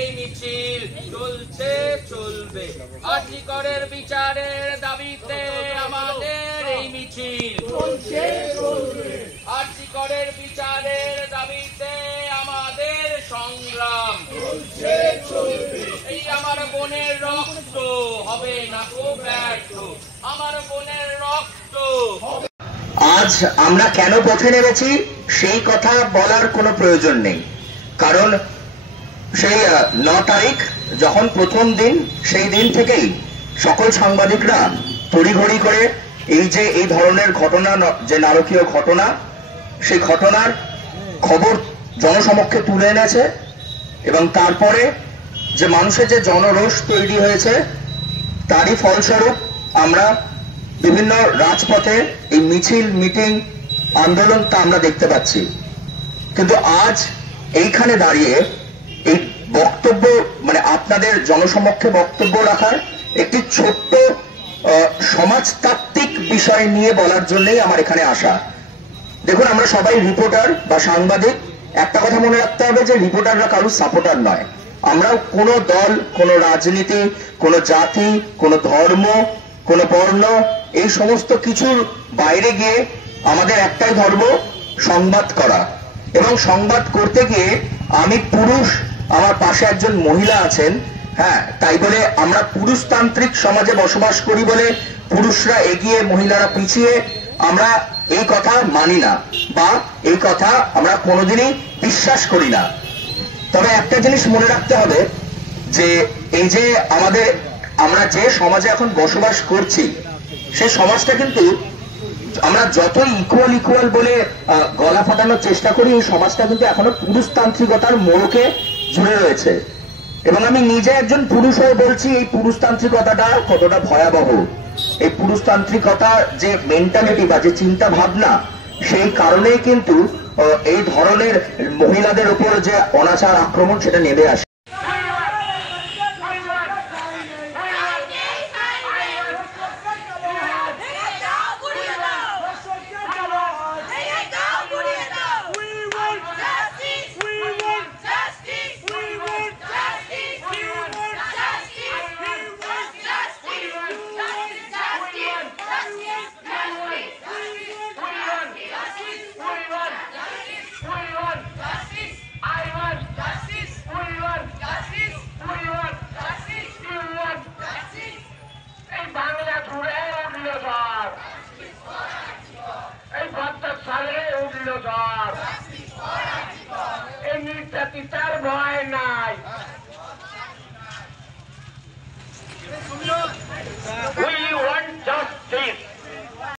এই মিছিল চলছে চলবে। আর্জিকরের বিচারের দাবিতে আমাদের এই মিছিল চলছে চলবে। আর্জিকরের বিচারের দাবিতে আমাদের সংগ্রাম চলছে চলবে। এই আমার বোনের রক্ত হবে না কো ব্যর্থ, আমার বোনের রক্ত। আজ আমরা কেন পথে নেমেছি সেই কথা বলার কোনো প্রয়োজন নেই, কারণ সেই 9 তারিখ যখন প্রথম দিন, সেই দিন থেকেই সকল সাংবাদিকরা তড়িঘড়ি করে এই ধরনের ঘটনা, যে নারকীয় ঘটনা, সেই ঘটনার খবর জনসমক্ষে তুলে এনেছে এবং তারপরে যে মানুষের যে জনরোষ তৈরি হয়েছে তারই ফলস্বরূপ আমরা বিভিন্ন রাজপথে এই মিছিল, মিটিং, আন্দোলন তা আমরা দেখতে পাচ্ছি। কিন্তু আজ এইখানে দাঁড়িয়ে এই বক্তব্য, মানে আপনাদের জনসমক্ষে বক্তব্য রাখার একটি ছোট্ট সমাজতাত্ত্বিক বিষয় নিয়ে বলার জন্যই আমার এখানে আসা। দেখুন, আমরা সবাই রিপোর্টার বা সাংবাদিক। একটা কথা মনে রাখতে হবে যে রিপোর্টাররা কারোর সাপোর্টার নয়। আমরা কোনো দল, কোনো রাজনীতি, কোনো জাতি, কোনো ধর্ম, কোনো বর্ণ, এই সমস্ত কিছুর বাইরে গিয়ে আমাদের একটাই ধর্ম, সংবাদ করা। এবং সংবাদ করতে গিয়ে আমি পুরুষ, আমার পাশে একজন মহিলা আছেন, হ্যাঁ, তাই বলে আমরা পুরুষতান্ত্রিক সমাজে বসবাস করি বলে পুরুষরা এগিয়ে মহিলারা পিছিয়ে, আমরা এই কথা মানি না বা এই কথা আমরা কোনোদিনই বিশ্বাস করি না। তবে একটা জিনিস মনে রাখতে হবে যে এই যে আমরা যে সমাজে এখন বসবাস করছি, সেই সমাজটা কিন্তু আমরা যত ইকুয়াল বলে গলা ফাটানোর চেষ্টা করি, এই সমাজটা কিন্তু এখনো পুরুষতান্ত্রিকতার মোড়কে জুড়ে রয়েছে। এবং আমি নিজে একজন পুরুষ হয়ে বলছি, এই পুরুষতান্ত্রিকতাটা কতটা ভয়াবহ। এই পুরুষতান্ত্রিকতার যে মেন্টালিটি বা যে চিন্তা ভাবনা, সেই কারণেই কিন্তু এই ধরনের মহিলাদের উপর যে অনাচার, আক্রমণ, সেটা নেমে আসে।